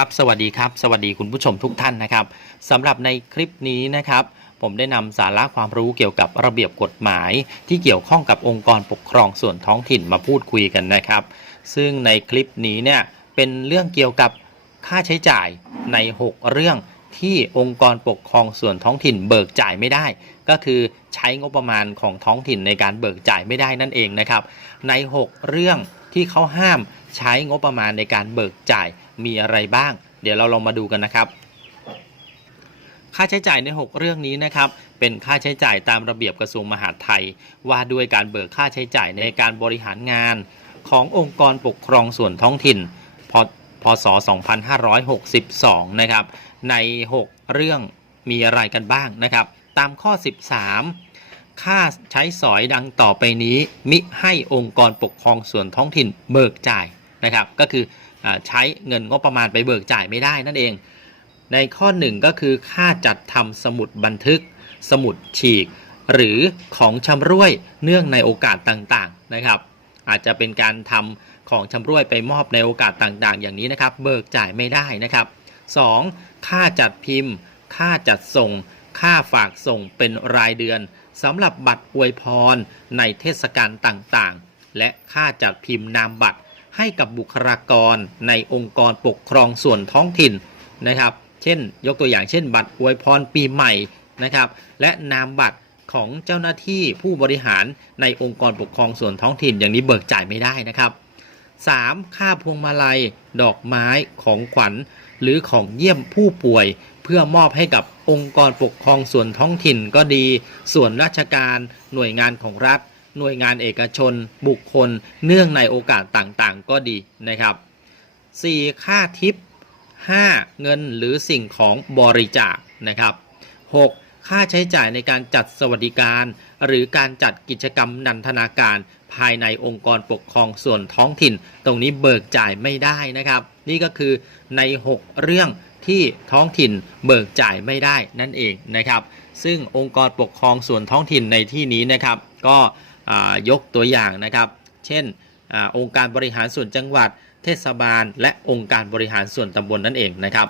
ครับสวัสดีครับสวัสดีคุณผู้ชมทุกท่านนะครับสำหรับในคลิปนี้นะครับ ผมได้นำสาระความรู้เกี่ยวกับระเบียบกฎหมาย ที่เกี่ยวข้องกับองค์กรปกครองส่วนท้องถิ่นมาพูดคุยกันนะครับ ซึ่งในคลิปนี้เนี่ยเป็นเรื่องเกี่ยวกับค่าใช้จ่ายใน 6 เรื่องที่องค์กรปกครองส่วนท้องถิ่นเบิกจ่ายไม่ได้ ก็คือใช้งบประมาณของท้องถิ่นในการเบิกจ่ายไม่ได้นั่นเองนะครับ ใน 6 เรื่อง ที่เขาห้ามใช้งบประมาณในการเบิกจ่ายมีอะไรบ้าง เดี๋ยวเราลองมาดูกันนะครับค่าใช้จ่ายใน 6 เรื่องนี้นะครับเป็นค่าใช้จ่ายตามระเบียบกระทรวงมหาดไทย ว่าด้วยการเบิกค่าใช้จ่ายในการบริหารงานขององค์กรปกครองส่วนท้องถิ่นพพศ 2562 นะครับใน 6 เรื่องมีอะไรกันบ้างนะครับ ตามข้อ 13 ค่าใช้สอยดังต่อไปนี้ มิให้องค์กรปกครองส่วนท้องถิ่นเบิกจ่ายนะครับ ก็คืออใช้เงินงบประมาณไปเบิกจ่ายไม่ได้นั่นเอง ในข้อ 1 ก็คือค่าจัดทำสมุดบันทึก สมุดฉีก หรือของชำร่วยเนื่องในโอกาสต่างๆนะครับ อาจจะเป็นการทำของชำร่วยไปมอบในโอกาสต่างๆ อย่างนี้นะครับ เบิกจ่ายไม่ได้นะครับ 2. ค่าจัดพิมพ์ ค่าจัดส่ง ค่าฝากส่งเป็นรายเดือนสำหรับบัตรอวยพรในเทศกาลต่างๆ และค่าจัดพิมพ์นามบัตรให้กับบุคลากรในองค์กรปกครองส่วนท้องถิ่นนะครับ เช่น ยกตัวอย่างเช่น บัตรอวยพรปีใหม่นะครับ และนามบัตรของเจ้าหน้าที่ผู้บริหารในองค์กรปกครองส่วนท้องถิ่นอย่างนี้เบิกจ่ายไม่ได้นะครับ 3. ค่าพวงมาลัย ดอกไม้ของขวัญ หรือของเยี่ยมผู้ป่วย เพื่อมอบให้กับองค์กรปกครองส่วนท้องถิ่นก็ดี ส่วนราชการหน่วยงานของรัฐ หน่วยงานเอกชน บุคคล เนื่องในโอกาสต่างๆ ก็ดีนะครับ 4. ค่าทิป 5. เงินหรือสิ่งของบริจาคนะครับ 6. ค่าใช้จ่ายในการจัดสวัสดิการ หรือการจัดกิจกรรมนันทนาการภายในองค์กรปกครองส่วนท้องถิ่น ตรงนี้เบิกจ่ายไม่ได้นะครับ นี่ก็คือใน 6 เรื่อง ที่ท้องถิ่นเบิกจ่ายไม่ได้นั่นเองนะครับ ซึ่งองค์กรปกครองส่วนท้องถิ่นในที่นี้นะครับ ก็ยกตัวอย่างนะครับ เช่นอองค์การบริหารส่วนจังหวัด เทศบาล และองค์การบริหารส่วนตำบลนั่นเองนะครับ